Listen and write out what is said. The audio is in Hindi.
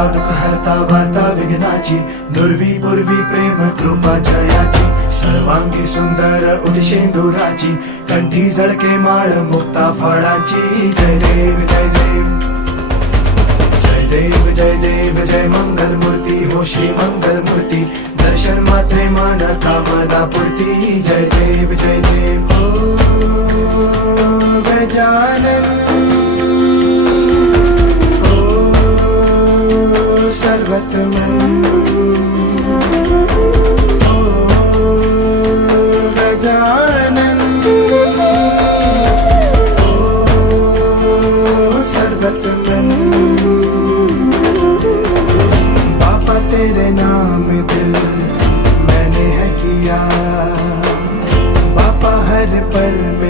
हरता दुःख हरता वार्ता विघ्नाची, दुर्वी पूर्वी प्रेम कृपा जयाची, सर्वांगी सुंदर उदिशेंदुराची, कंठी झळके माळ मुक्ता फळाची. जय देव जय देव जय देव जय देव जय मंगल मूर्ती हो श्री मंगल मूर्ती, दर्शन मात्रे मन कामना पूर्ती. जय देव जय देव हो गजानन हो सर्वतमन हो गजानन हो सर्वतमन. बाबा तेरे नाम दिल मैंने है किया, बाबा हर पल में